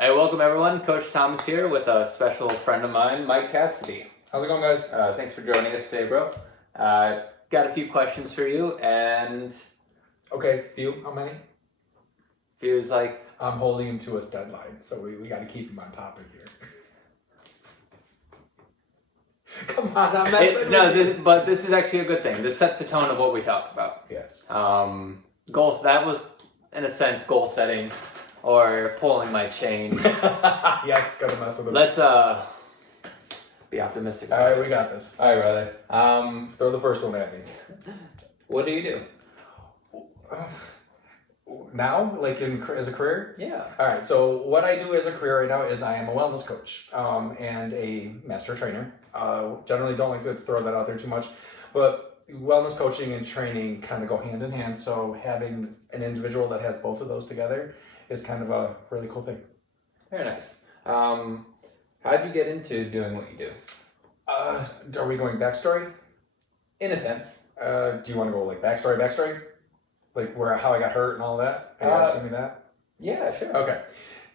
Hey, welcome everyone. Coach Thomas here with a special friend of mine, Mike Cassidy. How's it going, guys? Thanks for joining us today, bro. Got a few questions for you, and Okay, few. How many? feels like I'm holding him to a deadline, so we got to keep him on topic here. Come on, I'm messing with you. but this is actually a good thing. This sets the tone of what we talk about. Yes. Goals. That was, in a sense, goal setting, or pulling my chain. Yes, gotta mess with him. Let's be optimistic. All right, we got this. All right, brother. Throw the first one at me. What do you do? Now, like as a career? Yeah. All right, so what I do as a career right now is I am a wellness coach and a master trainer. Generally don't like to throw that out there too much, but wellness coaching and training kind of go hand in hand. So having an individual that has both of those together is kind of a really cool thing. Very nice. How'd you get into doing what you do? Are we going backstory? In a sense. Do you want to go like backstory? Like how I got hurt and all that? Are you asking me that? Yeah, sure. Okay.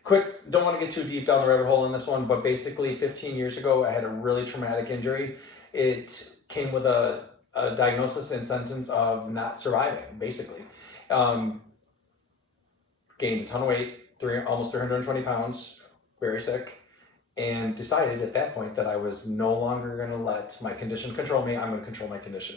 Quick, don't want to get too deep down the rabbit hole in this one, but basically 15 years ago, I had a really traumatic injury. It came with a diagnosis and sentence of not surviving, basically. Gained a ton of weight, almost 320 pounds, very sick, and decided at that point that I was no longer going to let my condition control me. I'm going to control my condition.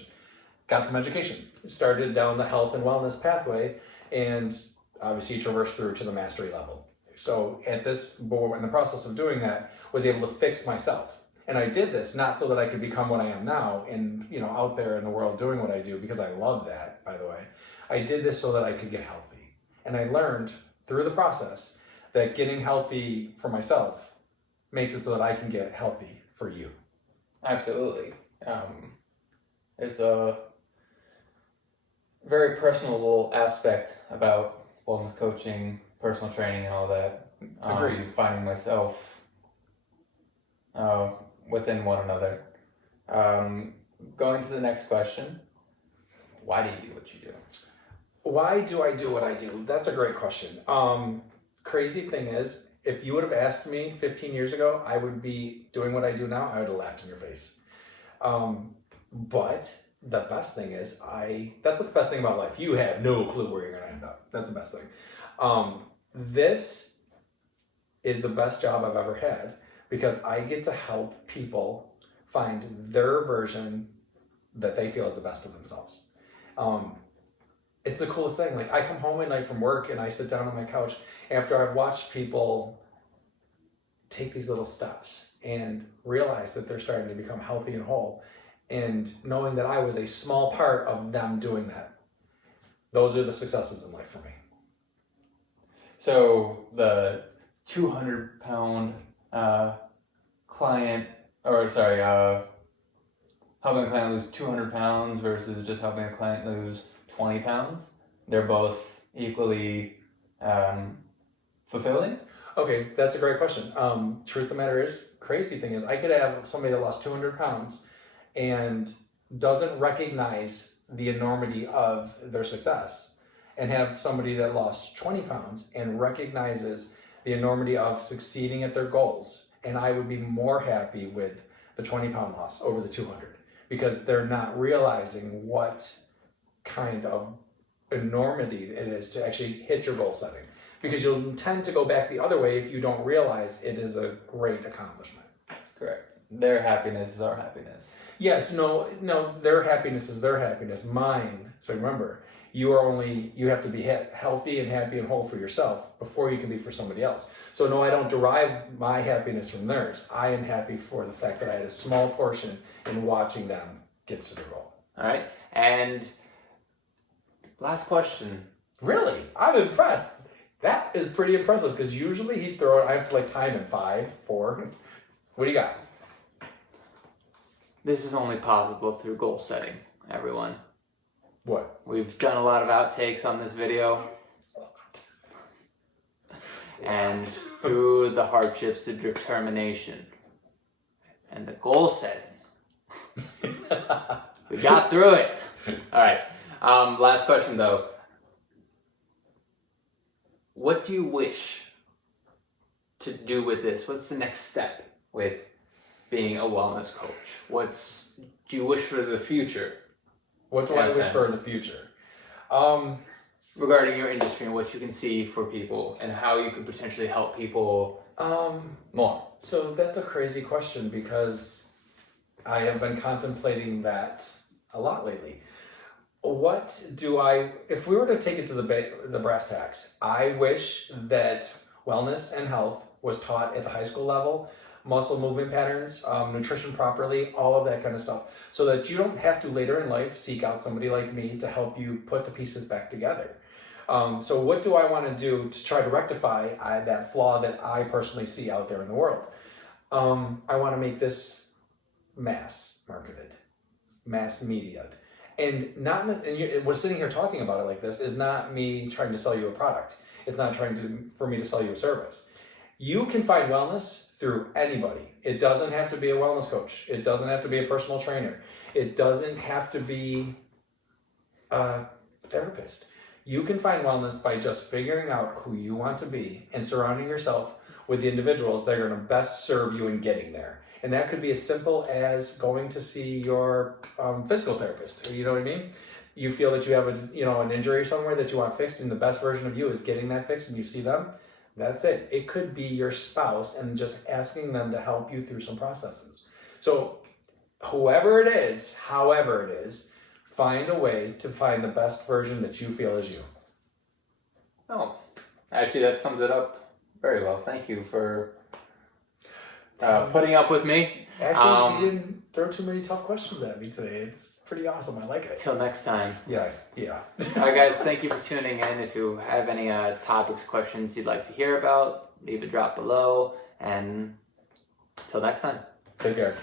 Got some education, started down the health and wellness pathway, and obviously traversed through to the mastery level. So in the process of doing that, was able to fix myself. And I did this not so that I could become what I am now and, out there in the world doing what I do, because I love that, by the way. I did this so that I could get healthy. And I learned through the process that getting healthy for myself makes it so that I can get healthy for you. Absolutely. There's a very personable aspect about wellness coaching, personal training, and all that. Agreed. Finding myself within one another. Going to the next question. Why do you do what you do? Why do I do what I do? That's a great question. Crazy thing is, if you would have asked me 15 years ago, I would be doing what I do now, I would have laughed in your face. But the best thing is, that's the best thing about life. You have no clue where you're going to end up. That's the best thing. This is the best job I've ever had because I get to help people find their version that they feel is the best of themselves. It's the coolest thing. Like, I come home at night from work and I sit down on my couch after I've watched people take these little steps and realize that they're starting to become healthy and whole, and knowing that I was a small part of them doing that. Those are the successes in life for me. So the 200-pound client, helping a client lose 200 pounds versus just helping a client lose 20 pounds, they're both equally fulfilling? Okay, that's a great question. Truth of the matter is, crazy thing is, I could have somebody that lost 200 pounds and doesn't recognize the enormity of their success, and have somebody that lost 20 pounds and recognizes the enormity of succeeding at their goals. And I would be more happy with the 20-pound loss over the 200 because they're not realizing what kind of enormity it is to actually hit your goal setting. Because you'll tend to go back the other way if you don't realize it is a great accomplishment. Correct. Their happiness is our happiness. Yes, no, their happiness is their happiness. Mine, so remember, you have to be healthy and happy and whole for yourself before you can be for somebody else. So no, I don't derive my happiness from theirs. I am happy for the fact that I had a small portion in watching them get to their goal. All right. And last question. Really? I'm impressed. That is pretty impressive because usually he's throwing, I have to time him 5, 4. What do you got? This is only possible through goal setting, everyone. What? We've done a lot of outtakes on this video. And through the hardships, the determination, and the goal setting, we got through it. All right. Last question, though. What do you wish to do with this? What's the next step with being a wellness coach? Do you wish for the future? What do I wish for in the future? Regarding your industry and what you can see for people and how you could potentially help people more. So that's a crazy question because I have been contemplating that a lot lately. If we were to take it to the brass tacks, I wish that wellness and health was taught at the high school level, muscle movement patterns, nutrition properly, all of that kind of stuff, so that you don't have to later in life seek out somebody like me to help you put the pieces back together. So what do I want to do to try to rectify that flaw that I personally see out there in the world? I want to make this mass marketed, mass mediaed. And we're sitting here talking about it like this is not me trying to sell you a product. It's not for me to sell you a service. You can find wellness through anybody. It doesn't have to be a wellness coach. It doesn't have to be a personal trainer. It doesn't have to be a therapist. You can find wellness by just figuring out who you want to be and surrounding yourself with the individuals that are going to best serve you in getting there. And that could be as simple as going to see your physical therapist. You know what I mean? You feel that you have an injury somewhere that you want fixed, and the best version of you is getting that fixed, and you see them. That's it. It could be your spouse and just asking them to help you through some processes. So whoever it is, however it is, find a way to find the best version that you feel is you. Oh, actually that sums it up very well. Thank you for putting up with me. Actually, you didn't throw too many tough questions at me today. It's pretty awesome. I like it. Till next time. Yeah. All right, guys, thank you for tuning in. If you have any topics, questions you'd like to hear about, leave a drop below. And till next time. Take care.